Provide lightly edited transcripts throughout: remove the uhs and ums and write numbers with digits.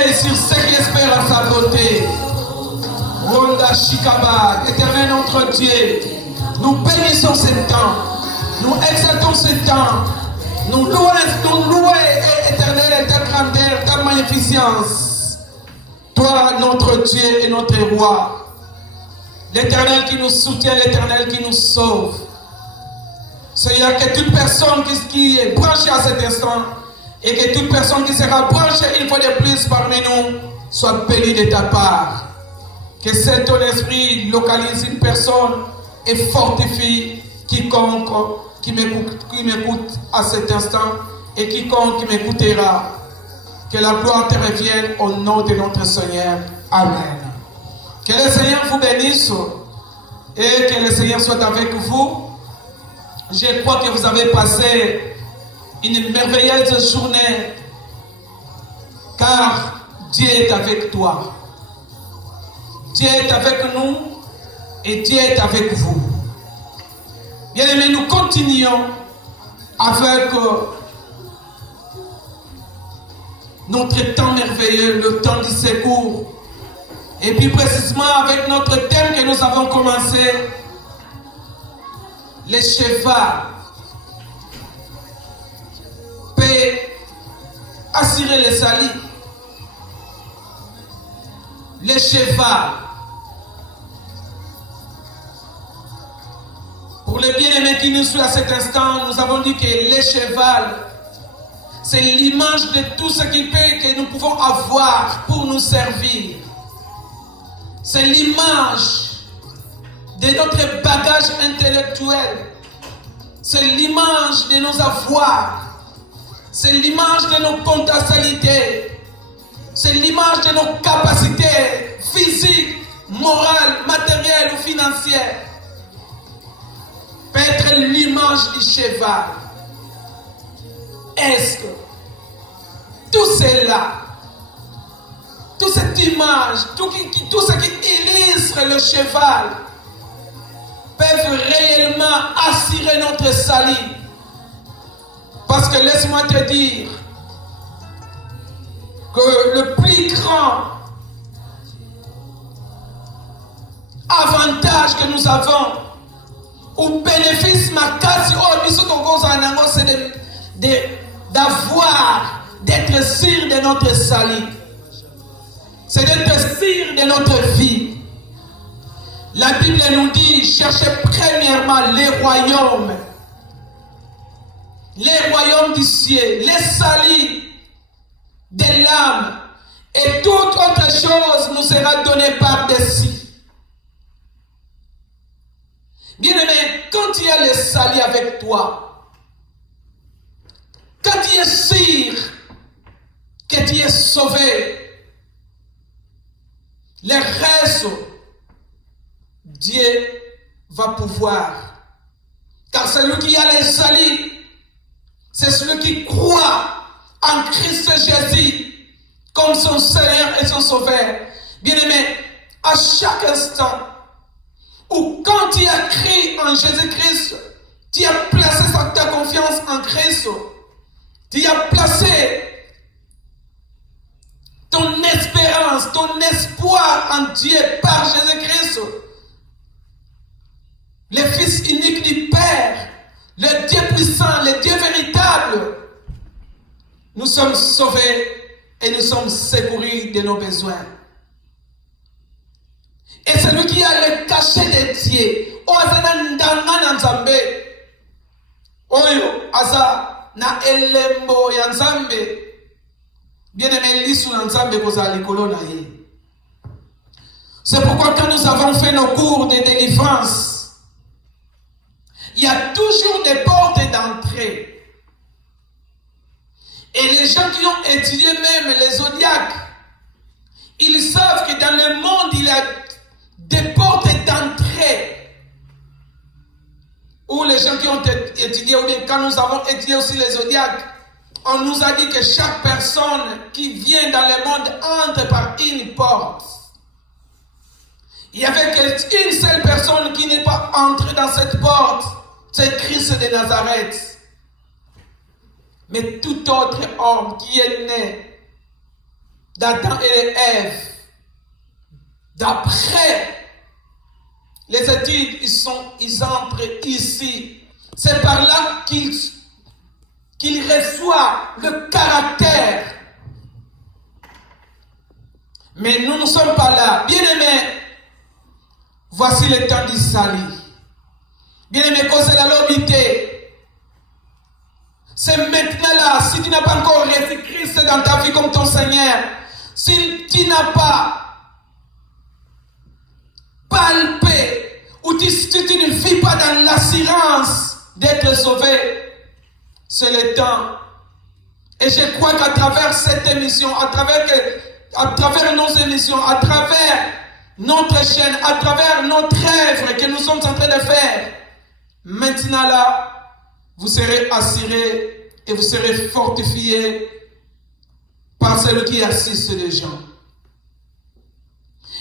soleil sur ceux qui espèrent à sa beauté. Ronda Shikaba, Éternel notre Dieu, nous bénissons ce temps, nous exaltons ce temps, nous louons, Éternel, ta grandeur, ta magnificence. Toi, notre Dieu et notre Roi, l'Éternel qui nous soutient, l'Éternel qui nous sauve. Seigneur, que toute personne qui est branchée à cet instant et que toute personne qui sera branchée une fois de plus parmi nous soit bénie de ta part. Que c'est ton esprit localise une personne et fortifie quiconque qui m'écoute à cet instant et quiconque qui m'écoutera. Que la gloire te revienne au nom de notre Seigneur. Amen. Que le Seigneur vous bénisse et que le Seigneur soit avec vous. Je crois que vous avez passé une merveilleuse journée car Dieu est avec toi. Dieu est avec nous et Dieu est avec vous. Bien-aimés, nous continuons avec notre temps merveilleux, le temps du secours. Et puis précisément avec notre thème que nous avons commencé, les chevals peuvent assurer les salis. Les chevals. Pour les bien-aimés qui nous suivent à cet instant, nous avons dit que les chevals, c'est l'image de tout ce qui fait que nous pouvons avoir pour nous servir. C'est l'image de notre bagage intellectuel. C'est l'image de nos avoirs. C'est l'image de nos potentialités. C'est l'image de nos capacités physiques, morales, matérielles ou financières. Peut être l'image du cheval. Est-ce que tout cela, toute cette image, tout ce qui illustre le cheval, peuvent réellement assurer notre salut? Parce que laisse-moi te dire que le plus grand avantage que nous avons, ou bénéfice makasi c'est d'avoir, d'être sûr de notre salut. C'est d'être sûr de notre vie. La Bible nous dit, cherchez premièrement les royaumes du ciel, les saluts de l'âme, et toute autre chose nous sera donnée par-dessus. Bien-aimé, quand il y a le salut avec toi, quand tu es sûr que tu es sauvé, le reste, Dieu va pouvoir. Car celui qui a le salut, c'est celui qui croit en Christ Jésus comme son Seigneur et son Sauveur. Bien-aimé, à chaque instant, ou quand tu as cru en Jésus-Christ, tu as placé ta confiance en Christ, tu as placé ton espérance, ton espoir en Dieu par Jésus-Christ, le Fils unique du Père, le Dieu puissant, le Dieu véritable. Nous sommes sauvés et nous sommes secourus de nos besoins. Et celui qui a le cachet de Dieu, oyo asa na elembo ya Nzambe, bien-aimé, lisu na Nzambe koza likolo na ye. C'est pourquoi quand nous avons fait nos cours de délivrance, il y a toujours des portes d'entrée. Et les gens qui ont étudié même les zodiaques, ils savent que dans le monde, il y a des portes d'entrée. Ou les gens qui ont étudié, ou bien quand nous avons étudié aussi les zodiaques, on nous a dit que chaque personne qui vient dans le monde entre par une porte. Il n'y avait qu'une seule personne qui n'est pas entrée dans cette porte, c'est Christ de Nazareth. Mais tout autre homme qui est né d'Adam et Ève. D'après les études, ils entrent ici. C'est par là qu'ils reçoivent le caractère. Mais nous ne sommes pas là. Bien-aimés, voici le temps du salut. Bien-aimés, quand c'est la lobité, c'est maintenant là. Si tu n'as pas encore reçu Christ dans ta vie comme ton Seigneur, si tu n'as pas palpé, ou si tu ne vis pas dans l'assurance d'être sauvé, c'est le temps. Et je crois qu'à travers cette émission, à travers nos émissions, à travers notre chaîne, à travers notre œuvre que nous sommes en train de faire, maintenant là, vous serez assurés et vous serez fortifiés par celui qui assiste les gens.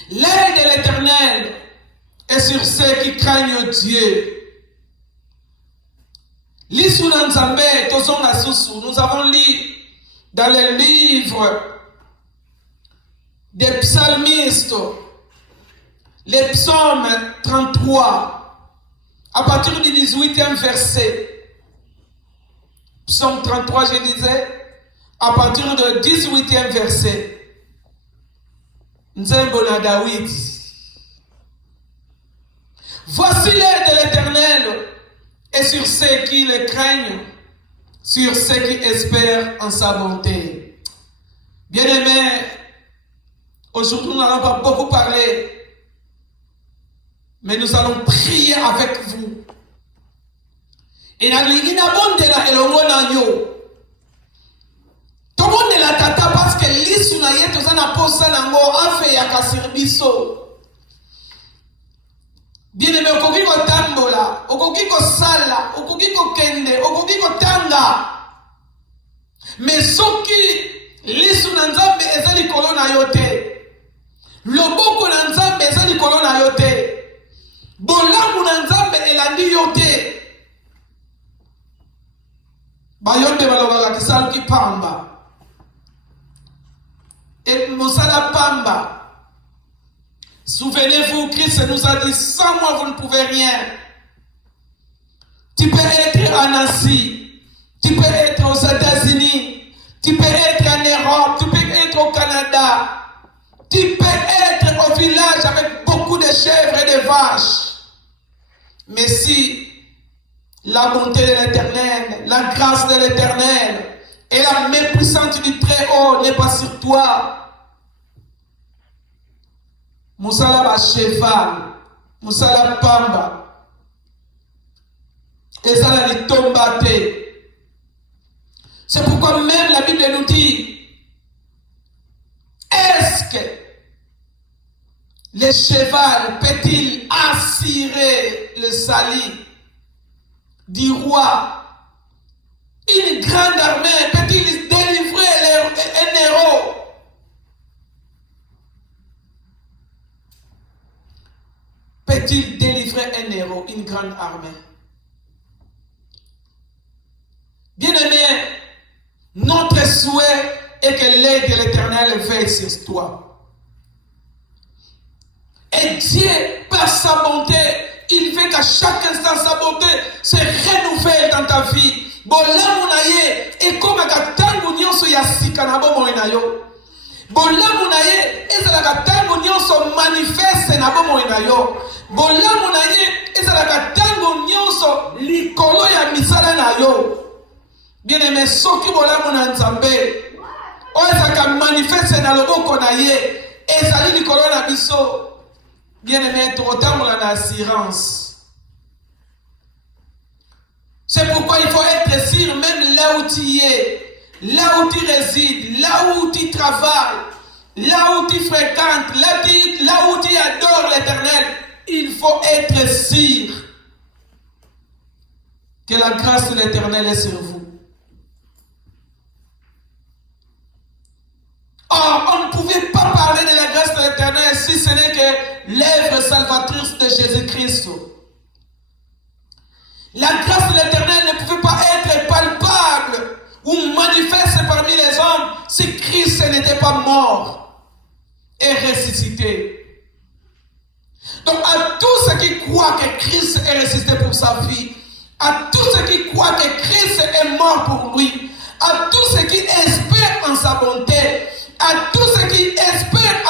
L'aide de l'Éternel est sur ceux qui craignent Dieu. Nous avons lu dans le livre des psalmistes, les psaumes 33, à partir du 18e verset. Psaume 33, je disais, à partir du 18e verset. Nzembo na David. Voici l'aide de l'Éternel et sur ceux qui le craignent, sur ceux qui espèrent en sa bonté. Bien-aimés, aujourd'hui nous n'allons pas beaucoup parler, mais nous allons prier avec vous. Et na lingina bondela elongo na yo. Tomonde la tata parce que lisu na yetu sana posa nango afe ya kasirbiso. Bien-aimé, okoki kotambola, okoki kosala, okoki kokende, okoki kotanga. Mais soki lisu na Nzambe eza likolo na yo te, loboko na Nzambe eza likolo na yo te, bolamu na Nzambe elandi yo te, bayombe balobaka kisaluki pamba. Et Mosala Pamba. Souvenez-vous, Christ nous a dit, sans moi vous ne pouvez rien. Tu peux être en Asie, tu peux être aux États-Unis, tu peux être en Europe, tu peux être au Canada, tu peux être au village avec beaucoup de chèvres et de vaches. Mais si la bonté de l'Éternel, la grâce de l'Éternel et la main puissante du Très-Haut n'est pas sur toi, Moussala ba cheval, Moussala pamba, et ça la tombate. C'est pourquoi même la Bible nous dit, est-ce que le cheval peut-il assurer le salut du roi? Une grande armée peut-il délivrer un héros? Peut-il délivrer un héros, une grande armée? Bien-aimé, notre souhait est que l'aide de l'Éternel veille sur toi. Et Dieu, par sa bonté, il veut qu'à chaque instant sa bonté se renouvelle dans ta vie. Bolamu na ye, et comme à tango nyonso ya sika na bomoi na yo. Bolamu na ye, ezalaka tango nyonso manifeste na bomoi na yo. Bolamu na ye, ezalaka tango nyonso likolo ya misala na yo. Bien-aimé, soki bolamu na Nzambe, o ezalaka manifeste na loboko na ye, ezali likolo na biso. Bien-aimé, tokotambola na assurance. C'est pourquoi il faut être sûr, même là où tu es, là où tu résides, là où tu travailles, là où tu fréquentes, là où tu adores l'Éternel, il faut être sûr que la grâce de l'Éternel est sur vous. Or, on ne pouvait pas parler de la grâce de l'Éternel si ce n'est que l'œuvre salvatrice de Jésus-Christ. La grâce de l'Éternel ne pouvait pas être palpable ou manifeste parmi les hommes si Christ n'était pas mort et ressuscité. Donc à tous ceux qui croient que Christ est ressuscité pour sa vie, à tous ceux qui croient que Christ est mort pour lui, à tous ceux qui espèrent en sa bonté, à tous ceux qui espèrent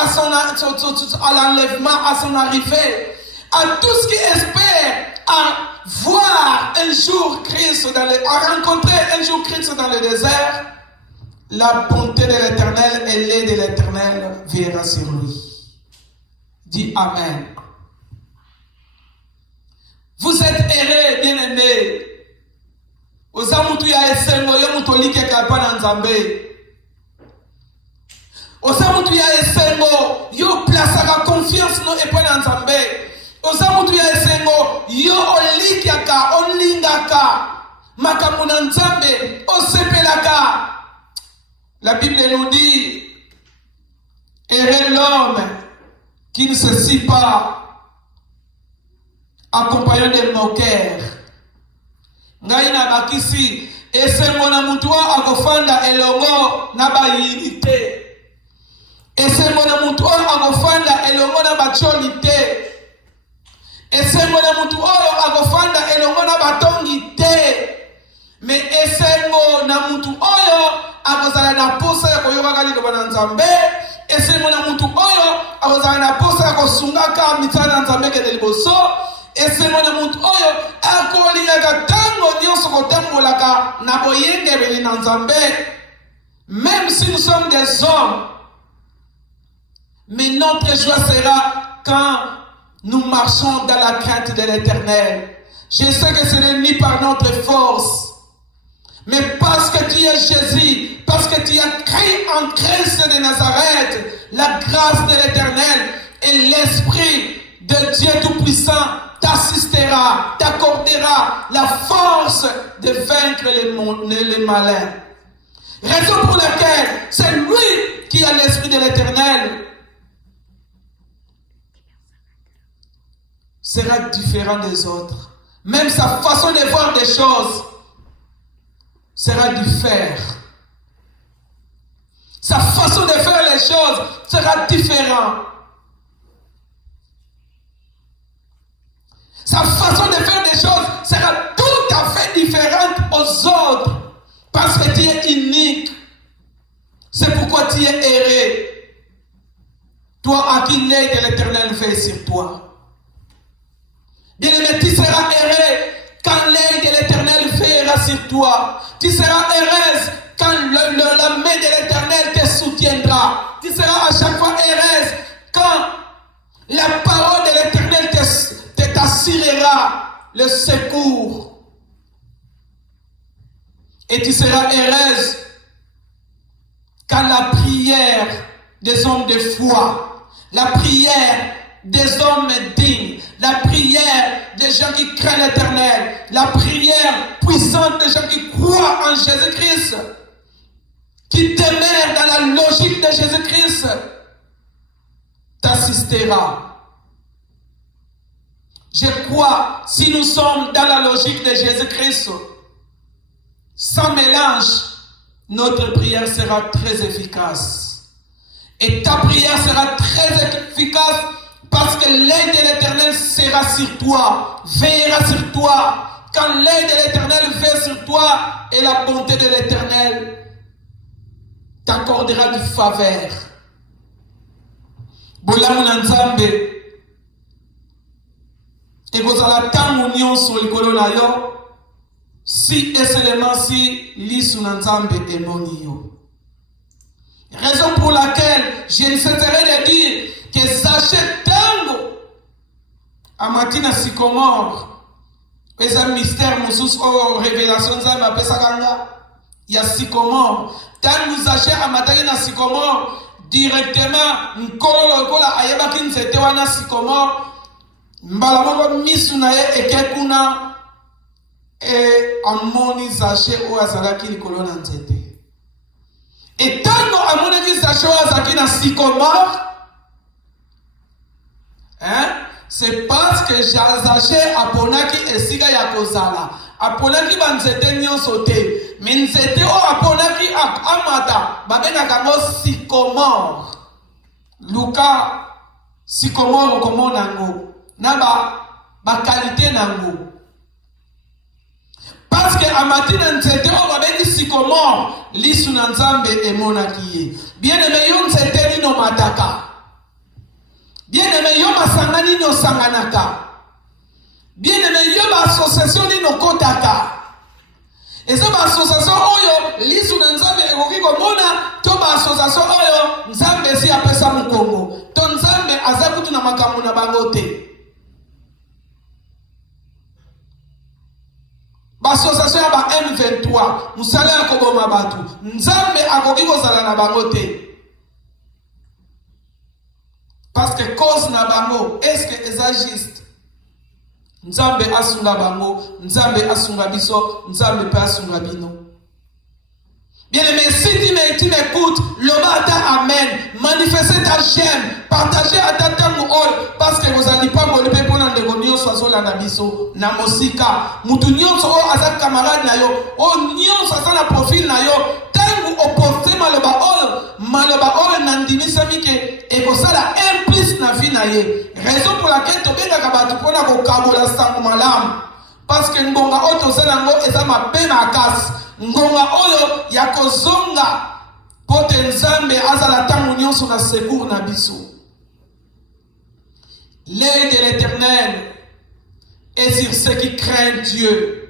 à l'enlèvement, à son arrivée, à tous qui espèrent à voir un jour Christ à rencontrer un jour Christ dans le désert, la bonté de l'Éternel et l'aide de l'Éternel viendra sur lui. Dis Amen. Vous êtes heureux, bien-aimés. Osamutu ya esengo yo mutolike kapana nzambe. Osamutu ya esengo yo plasaka confiance no epana nzambe. Osamutu ya esengo yo olikiaka olingaka makambo na nzambe osepelaka. La Bible nous dit, heureux l'homme qui ne se scie pas accompagnant des moqueurs. Ngai na bakisi esengo na mutu akofanda elongo na bayini te. Esengo na mutu akofanda elongo na bacholi te. Esengo na mutu akofanda elongo na batongi te. Mais esengo na mutu akozala na posa ya koyoka liloba na nzambe. Esengo na mutu akozala na posa ya kosungaka mitana na nzambe kende liboso. Esengo na mutu akolingaka tango nyonso kotambolaka na boyengebeli na nzambe. Même si nous sommes des hommes, mais notre joie sera quand nous marchons dans la crainte de l'Éternel. Je sais que ce n'est ni par notre force, mais parce que tu es Jésus, parce que tu as créé en Christ de Nazareth, la grâce de l'Éternel et l'Esprit de Dieu Tout-Puissant t'assistera, t'accordera la force de vaincre les malins. Raison pour laquelle c'est lui qui a l'Esprit de l'Éternel sera différent des autres. Même sa façon de voir des choses sera différente. Sa façon de faire les choses sera différente. Sa façon de faire des choses sera tout à fait différente aux autres. Parce que tu es unique. C'est pourquoi tu es heureux. Toi à qui l'œil de l'Éternel fait sur toi. Bien-aimé, tu seras heureux quand l'œil de l'Éternel veillera sur toi. Tu seras heureuse quand la main de l'Éternel te soutiendra. Tu seras à chaque fois heureuse quand la parole de l'Éternel t'assurera le secours. Et tu seras heureuse quand la prière des hommes de foi, la prière des hommes dignes, la prière des gens qui craignent l'Éternel, la prière puissante des gens qui croient en Jésus-Christ, qui demeurent dans la logique de Jésus-Christ, t'assistera. Je crois, si nous sommes dans la logique de Jésus-Christ, sans mélange, notre prière sera très efficace. Et ta prière sera très efficace parce que l'œil de l'Éternel sera sur toi, veillera sur toi. Quand l'œil de l'Éternel veille sur toi, et la bonté de l'Éternel t'accordera du faveur. Bolamu na Nzambe ekozala tango nyonso likolo na yo si et seulement si lisu na Nzambe emoni yo. Raison pour laquelle je ne cesserai de dire que sachez tango amatina sycomore eza mystère mosusu o révélation Nzambe apesaka nga ya sycomore. Tango sachez amataki na sycomore directement nkolo lokola ayebaki nzete wana sycomore mbala moko misu na ye eke kuna amoni sachet oyo azalaki likolo na nzete. Et tango amonaki sachet oyo azalaki na sycomore, c'est parce que sachet aponaki esika ya kozala, aponaki banzete nyonso te, mais nzete oyo aponaki mata, babenga kango sycomore. Luka sycomore komo nango. Na ba qualité nango. Parce que amatina nzete o babengi sycomore, lisu na Nzambe emonaki ye. Bien aimé yo nzete nino mataka. Bien aimé yo masanga nino sanganaka. Bien aimé yo ba association nino kotaka. Et ça ba association oyo lisu na Nzambe ekoki komona to ba association oyo Nzambe si apesa mukongo. To Nzambe aza kutu na makambo na bango te. L'association ya ba M23 musala ya koboma batu Nzambe akoki kozala na bango te. Parce que cause na bango est-ce que eza juste? Nzambe asunga bango, Nzambe asunga biso, Nzambe pe asunga bino. Bien aimé, si tu m'écoutes, l'obata amen, manifestez ta chaîne, partagez à ta tango all, parce que vous allez pas vous lever pour n'en dégonio soit la nabiso, na mosika, moutounion so azak camarade na yo, o nion sa na profil na yo, tango opposé maloba all nandimi samike, et vous ça implice na vie na ye. Raison pour laquelle tu bien kabatu pour na kokabola sango malam, parce que ngonga oto salango eza mapena akas. Ngonga oyo ya kozonga pote Nzambe azala tango nyonso na secours na biso. L'œil de l'Éternel est sur ceux qui craignent Dieu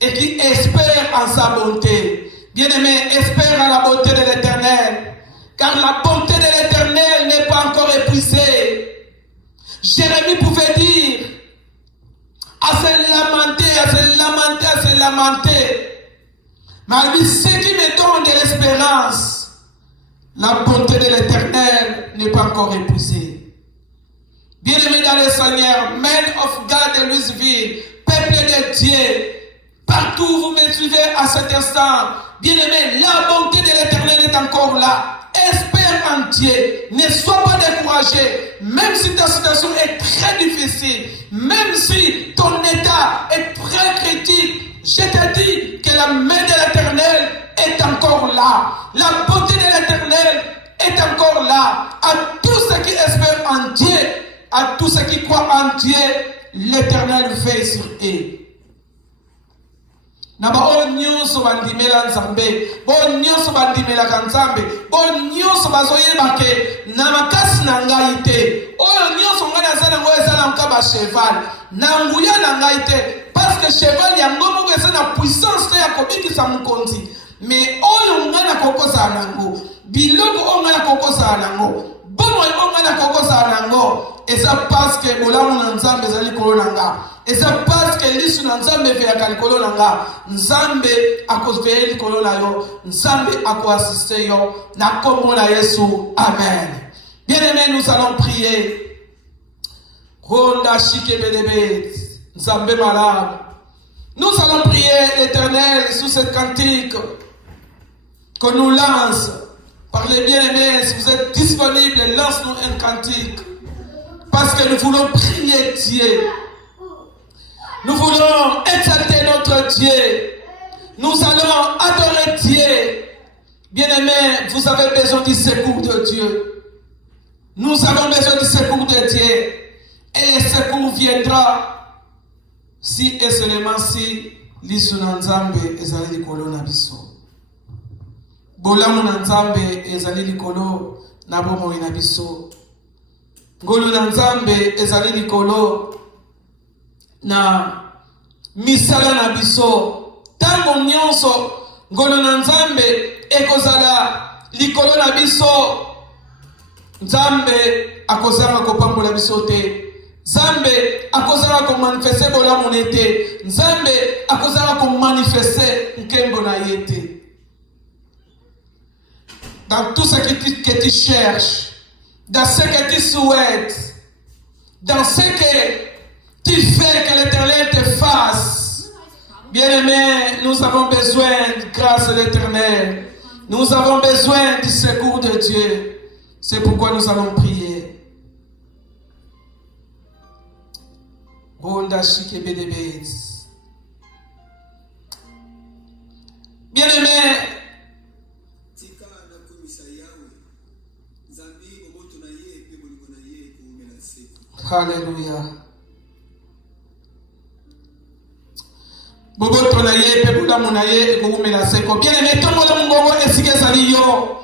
et qui espèrent en sa bonté. Bien-aimé, espère en la bonté de l'Éternel, car la bonté de l'Éternel n'est pas encore épuisée. Jérémie pouvait dire à se lamenter. Mais ce qui me donne de l'espérance, la bonté de l'Éternel n'est pas encore épousée. Bien-aimés dans le Seigneur, men of God de Louisville, peuple de Dieu, partout où vous me suivez à cet instant, bien-aimés, la bonté de l'Éternel est encore là. Espère en Dieu, ne sois pas découragé, même si ta situation est très difficile, même si ton état est très critique. Je te dis que la main de l'Éternel est encore là. La bonté de l'Éternel est encore là. À tous ceux qui espèrent en Dieu, à tous ceux qui croient en Dieu, l'Éternel veille sur eux. Na ba o nyonso bandimela Nzambe, bo nyonso bandimela Nzambe, bo nyonso bazoyeba ke na makasi na ngai te. Oyo nyonso ngana azana ngo ezala nkaba cheval. Na nguya na ngai te. Parce que cheval yango moko eza na puissance te ya kobikisa mokonzi. Mais oyo ngana kokosa nango, biloko oyo ngana kokosa nango, bomo oyo ngana kokosa nango, eza parce que bolamu na Nzambe ezali likolo na nga. Eza parce que lisu na Nzambe veyaka likolo na nga. Nzambe akoveye likolo na yo, Nzambe akoassiste yo na kombo na Yesu. Amen. Bien-aimés, nous allons prier. Ronda shikebedebe. Nzambe malade. Nous allons prier l'Éternel sous cette cantique qu'on nous lance. Parlez bien-aimés, si vous êtes disponibles, lance-nous un cantique. Parce que nous voulons prier Dieu. Nous voulons exalter notre Dieu. Nous allons adorer Dieu. Bien-aimés, vous avez besoin du secours de Dieu. Nous avons besoin du secours de Dieu. Et le secours viendra si et seulement si lisu na Nzambe ezali likolo na biso. Bolamu na Nzambe ezali likolo na bomoi na biso. Ngolu na Nzambe ezali likolo na misala na biso. Tango nyonso ngolu na Nzambe ekozala likolo na biso, Nzambe akozala kopambola biso te. Nzambe akozala ko manifester bolamu nete. Nzambe akozala ko manifester nkembo na yete. Dans tout ce que tu cherches, dans ce que tu souhaites, dans ce que tu fais que l'Éternel te fasse. Bien-aimés, nous avons besoin de grâce de l'Éternel. Nous avons besoin du secours de Dieu. C'est pourquoi nous allons prier. Bien-aimés, Alléluia. Bobo tonaye pepula munaye kuumela seko. Bien aimé, tombola mungogo esike saliyo.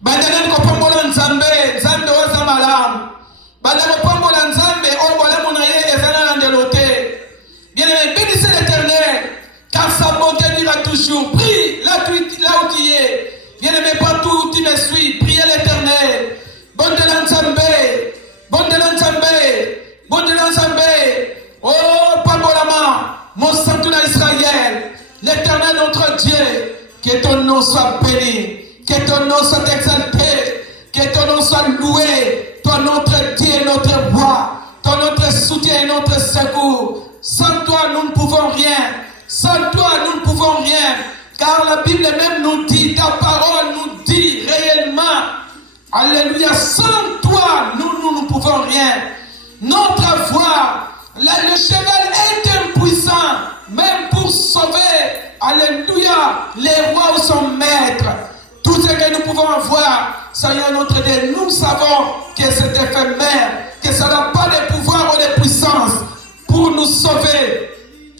Bandana ko pombola nzambe, nzambe oza malamu. Bandana ko pombola nzambe, obola munaye ezana ndelote. Bien aimé, bénissez l'Éternel, car sa bonté dura toujours. Prie là où tu es. Bien aimé, partout où tu me suis, priez l'Éternel. Bonne de l'Anzambe, bonne de l'Anzambe, bonne de l'Anzambe. Oh, Pambolama, mon saint d'Israël, l'Éternel notre Dieu, que ton nom soit béni, que ton nom soit exalté, que ton nom soit loué, toi notre Dieu, notre roi, toi notre soutien et notre secours. Sans toi, nous ne pouvons rien. Sans toi, nous ne pouvons rien. Car la Bible même nous dit, ta parole nous dit réellement, alléluia, sans toi, nous ne pouvons rien. Notre voix, le cheval est impuissant, même pour sauver, alléluia, les rois ou son maître. Tout ce que nous pouvons avoir, Seigneur notre Dieu, nous savons que c'est éphémère, que ça n'a pas de pouvoir ou de puissance pour nous sauver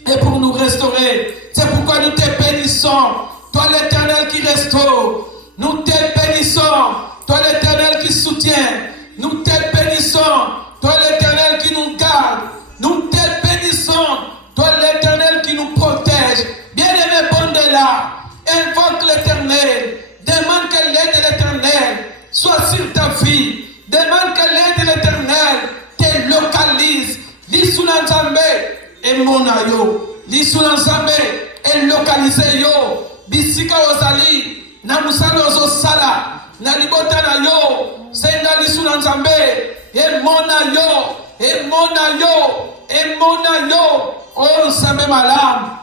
et pour nous restaurer. C'est pourquoi nous te bénissons, toi l'Éternel qui restaure. Nous te bénissons, toi l'Éternel qui soutient. Nous te bénissons, toi l'Éternel qui nous garde. Nous te bénissons, toi l'Éternel qui nous protège. Bien-aimé, bon de là, invoque l'Éternel. Demande que l'aide de l'Éternel soit sur ta vie. Demande que l'aide de l'Éternel te localise. L'Issoula Nzambe et Monayo. L'Issoula Nzambe est localisé yo. Bisika ozali. Na musala ozosala. Na libota na yo. Senga l'Issoula Nzambe. Et Monayo. Et Monayo. Et Monayo. Oh Nzambe malam.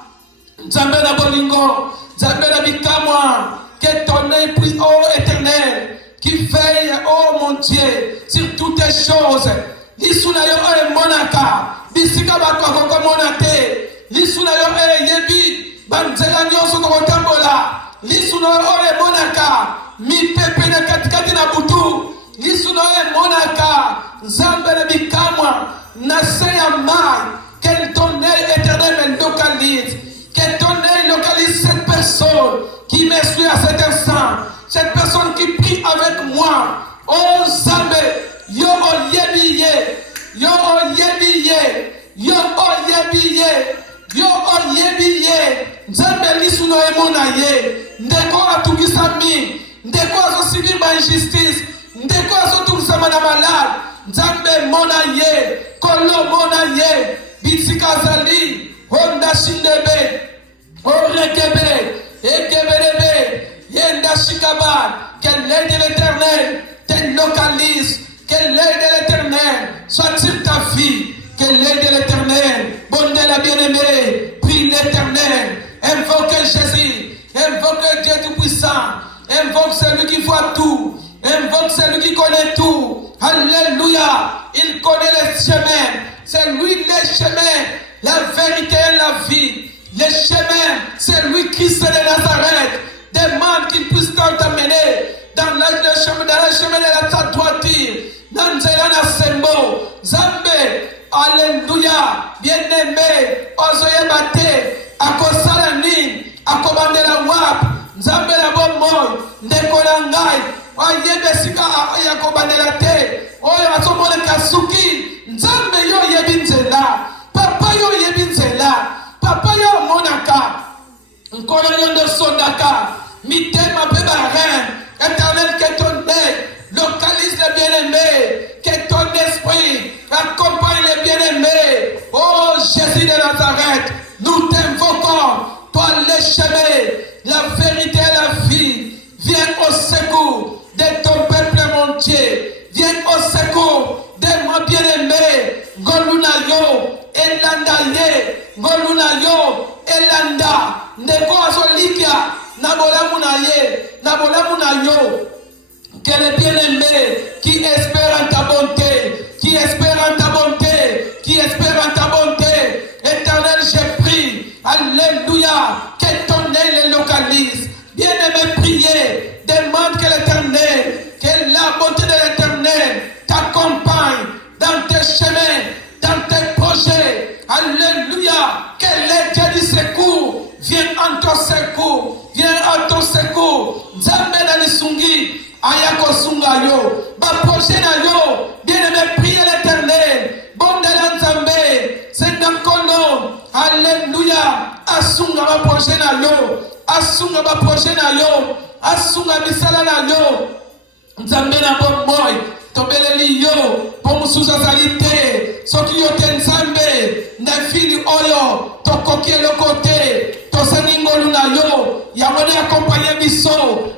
Nzambe na bolingo. Nzambe na bikamwa. Que ton œil prie, oh Éternel, qui veille, oh mon Dieu, sur toutes les choses. L'Issoula yo e monaka. Bisika batwa koko monate. L'Issoula yo e yebi. Banzela nyonso kokotambola. L'Issoula yo e monaka. Mi pepe na katikati na butu. L'Issoula yo e monaka. Nzambe na bikamwa. Na seya mai. Que ton œil éternel me localise. Que ton œil localise cette personne qui me suit à cet instant. Cette personne qui prie avec moi. Oh Nzambe. Yo o yebiye. Yo o yebiye. Yo o yebiye. Yo o yebiye. Nzambe l'Issoula e monaye. Ndeko atukisami. Ndeko azosibi ma injustice. Ndeko azotukisama na malade. Nzambe monaye. Kolo monaye. Bitsika zali. Honda shindebe. Orekebe. Ekebelebe. Yenda shikaba. Que l'aide de l'Éternel te localise. Que l'aide de l'Éternel soit sur ta vie. Que l'aide de l'Éternel, bon de la bien-aimée, prie l'Éternel. Invoque Jésus. Invoque Dieu Tout-Puissant. Invoque celui qui voit tout. Invoque celui qui connaît tout. Alléluia. Il connaît les chemins. C'est lui les chemins, la vérité et la vie. Les chemins, c'est lui Christ de Nazareth. Demande qu'il puisse t'emmener dans le chemin de la droiture. Nanzela na sembo. Zambe. Alléluia. Bien-aimé. Ozoye bate. Akosala ni. Akobandela wap. Nzambe la bomon. Ndekola ngai. Oyebe sika yakobandela te. Oyo asomole kasuki. Nzambe yo yebi nzela. Papa yo yebi nzela. Papa yo monaka. Nkolo yo ndo sondaka. Mitema pe barren. Éternel, que ton œil localise les bien-aimés. Que ton esprit accompagne les bien-aimés. Oh Jésus de Nazareth, nous t'invoquons. Toi le chemin, la vérité et la vie. Viens au secours de ton peuple, mon Dieu. Viens au secours de moi bien-aimé. Goluna yo, elanda ye. Goluna yo, elanda. Ndeko azolikia. Nabolamu na ye. Nabolamu na yo. Que les bien-aimés qui espèrent en ta bonté, qui espèrent en ta bonté, qui espèrent en ta bonté, Éternel, je prie, alléluia, que ton œil les localise. Bien-aimé, priez, demande que l'Éternel, que la bonté de l'Éternel t'accompagne dans tes chemins, Alléluia. Que l'aide du secours vienne en ton secours. Viens à ton secours. Nzambe na lisungi. Ayako sunga yo. Ba projet na yo. Bien-aimé, priez l'Éternel. Bondela Nzambe. C'est dans kono. Alléluia. Asunga ba projet na yo. Asunga ba projet na yo. Asunga misala na yo. Nzambe na bon boy. Tobeleli yo. Pour musuza zalite. Soki yo te Nzambe. Nefili oyo. Tokoki le côté. Tosani ngolu na yo. Yangone accompagner biso.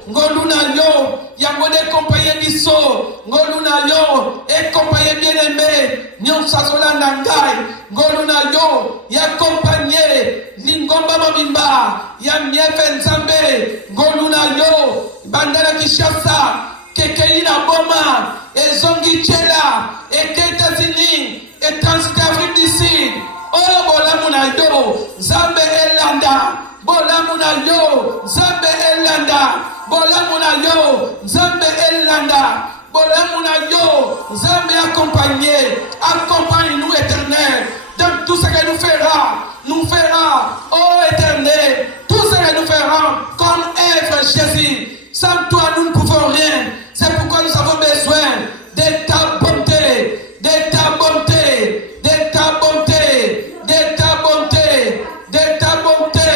Ngolu na yo. Yangone accompagner biso. Ngolu na yo. Accompagner bien-aimé. Nyon sazola nangai. Ngolu na yo. Accompagner. Lingomba mabimba. Ya miefe Nzambe. Ngolu na yo. Bandana Kishasa. Kekeli na boma. Ezongi chela. Eke États-Unis. Et transité Afrique du Sud. Oh, bolamu na yo. Zambe elanda. Bolamu na yo. Zambe elanda. Bolamu na yo. Zambe elanda. Bolamu na yo. Zambe accompagné. Accompagne-nous, Éternel. Dans tout ce que nous fera. Nous fera. Oh, Éternel. Tout ce que nous ferons. Comme œuvre Jésus. Sans toi, nous ne pouvons rien. C'est pourquoi nous avons besoin de ta bonté. De ta bonté. De ta bonté. De ta bonté. De ta bonté.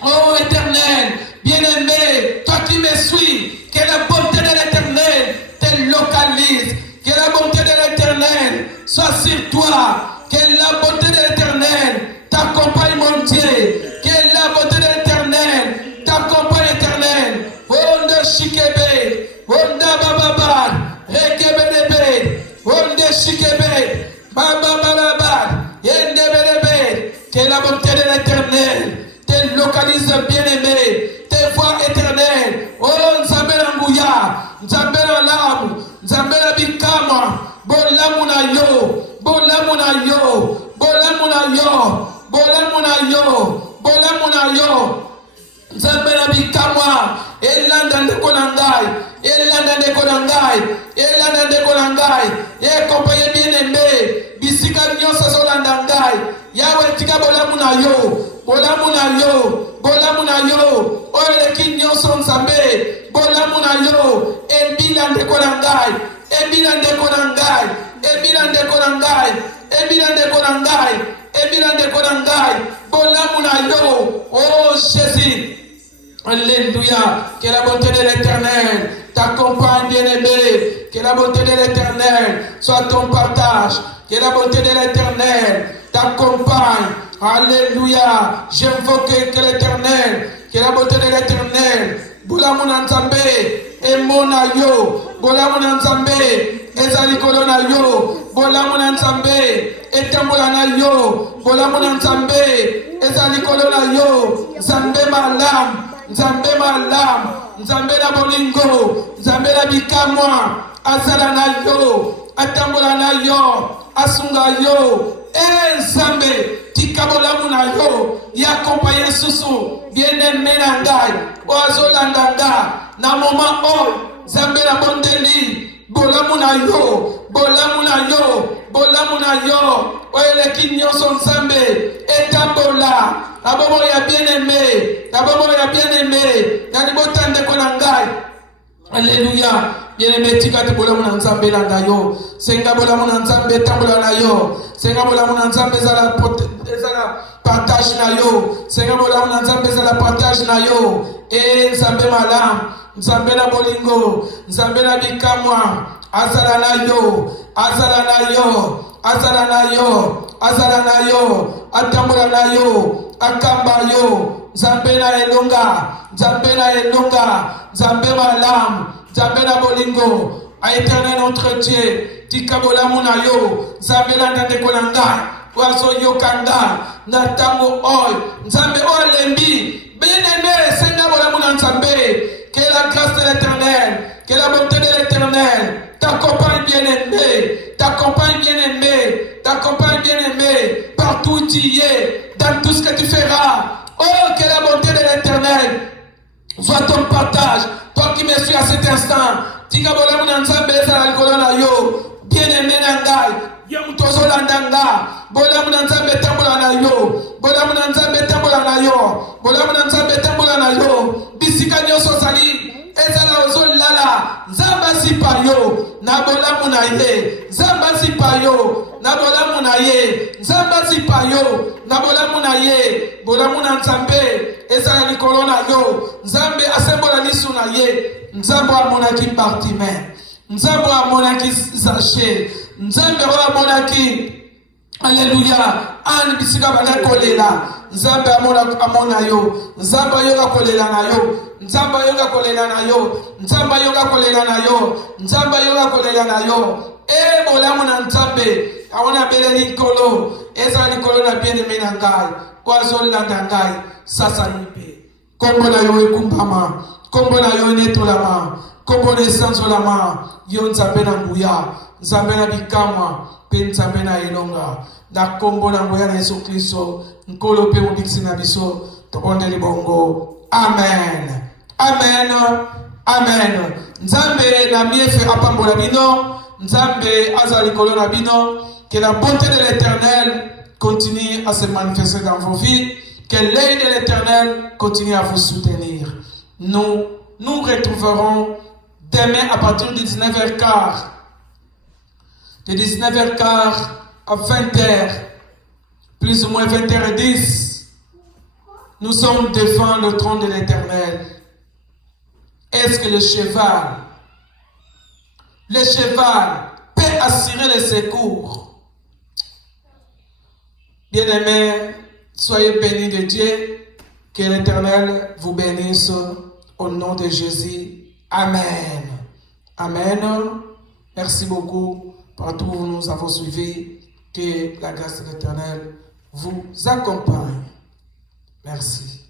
Oh Éternel, bien-aimé, toi qui me suis, que la bonté de l'Éternel te localise, que la bonté de l'Éternel soit sur toi, que la bonté de l'Éternel t'accompagne, mon Dieu, que la bonté de l'Éternel t'accompagne, Éternel. Onde shikebe, onda bababad, rekebelebe, onde shikebe, babababad, yendebelebe, que la bonté de l'Éternel te localise, bien-aimé, tes voies éternelles. Oh, Nzambe na nguya, Nzambe na lamu, Nzambe na bikama, bolamu na yo, bolamu na yo, bolamu na yo, bolamu na yo, bolamu na yo. Nzambe na bikamwa, elanda ndeko na ngai, elanda ndeko na ngai, elanda ndeko na ngai, accompagné bien-aimé, bisika nyonso zolanda ngai, yawe tika bolamu na yo. Bolamu na yo, bolamu na yo, oleki nyonso Nzambe, bolamu na yo, ebila ndeko na ngai, ebila ndeko na ngai, ebila ndeko na ngai, ebila ndeko na ngai, ebila ndeko na ngai, bolamu na yo, oh Jésus. Alléluia, que la bonté de l'Éternel t'accompagne, bien-aimé, que la bonté de l'Éternel soit ton partage, que la bonté de l'Éternel t'accompagne. Alléluia, j'invoque que l'Éternel, que la beauté de l'Éternel, Bolamu Nzambe, Emona yo, Bolamu Nzambe, Ezalikolo na yo, Bolamu Nzambe, Etambola na yo, Bolamu Nzambe, Ezalikolo na yo, Nzambe malam, Nzambe malam, Nzambe na bolingo, Nzambe na bikamwa, Azala na yo, Atambola na yo, Asunga yo, Nzambe, Tikabolamu na yo, accompagné susu, bien-aimé na ngai, oazolanda nga, na moment oy, Nzambe na bondeli, bolamu na yo, bolamu na yo, bolamu na yo, oyeleki nyonso Nzambe, etambola, na bomo ya bien-aimé, na bomo ya bien-aimé, na libota ndeko na ngai. Alléluia. Bien-aimé, tikati bolamu na Nzambe landa yo. Senga bolamu na Nzambe tambola na yo. Senga bolamu na Nzambe ezala partage na yo. Senga bolamu na Nzambe ezala partage na yo. Nzambe malam, Nzambe na bolingo, Nzambe na bikamwa, azala na yo, azala na yo, azala na yo, azala na yo, atambola na yo, akamba yo. Nzambe na elonga, Nzambe na elonga, Nzambe malam, Nzambe na bolingo, a éternel notre Dieu, tikabolamu na yo, Nzambe na ndeko na ngai, wazo yokanga, na tango oy, Nzambe olembi, bien-aimé, senga bolamu na Nzambe, que la grâce de l'Éternel, que la bonté de l'Éternel t'accompagne, bien-aimé, t'accompagne, bien-aimé, t'accompagne, bien-aimé, partout où tu y es, dans tout ce que tu feras. Oh, que la bonté de l'Éternel soit ton partage. Toi qui me suis à cet instant, bien-aimé Nangai, Yem Tozolanda, bolamu na nzambe tambola na yo, bolamu na nzambe tambola na yo, bolamu na nzambe tambola na yo, bisika nyonso zali ezala ozolala nzambe azipa yo na bolamu na ye, nzambe azipa yo na bolamu na ye, nzambe azipa yo na bolamu na ye, bolamu na nzambe ezala likolo na yo, nzambe asembola lisu na ye, nzambe amonaki Bartime, nzambe amonaki Zaché, nzambe amonaki Alléluia, ani bisika bana kolela, nzambe amona yo, nzambe ayoka kolela na yo, nzambe ayoka kolela na yo, nzambe ayoka kolela na yo, nzambe ayoka kolela na yo. Bolamu na nzambe awona beleli nkolo, eza likolo na bien-aimé na ngai, kwazolanda ngai sasa nipe. Kombo na yo ekumbama, kombo na yo netolama, kombo na esanzolama, yo nzambe na nguya, nzambe na bikamwa, pe nzambe na elonga. Na kombo na nguya na Yesu Kristo, nkolo pe mobikisi na biso, tobondeli bongo. Amen. Amen. Amen. Nzambe na miefe apambola bino, nzambe azali likolo na bino, que la bonté de l'Éternel continue à se manifester dans vos vies, que l'œil de l'Éternel continue à vous soutenir. Nous nous retrouverons demain à partir de 19h15. De 19h15 à 20h, plus ou moins 20h10, nous sommes devant le trône de l'Éternel. Est-ce que le cheval peut assurer le secours? Bien-aimés, soyez bénis de Dieu, que l'Éternel vous bénisse au nom de Jésus. Amen. Amen. Merci beaucoup partout où nous avons suivi. Que la grâce de l'Éternel vous accompagne. Merci.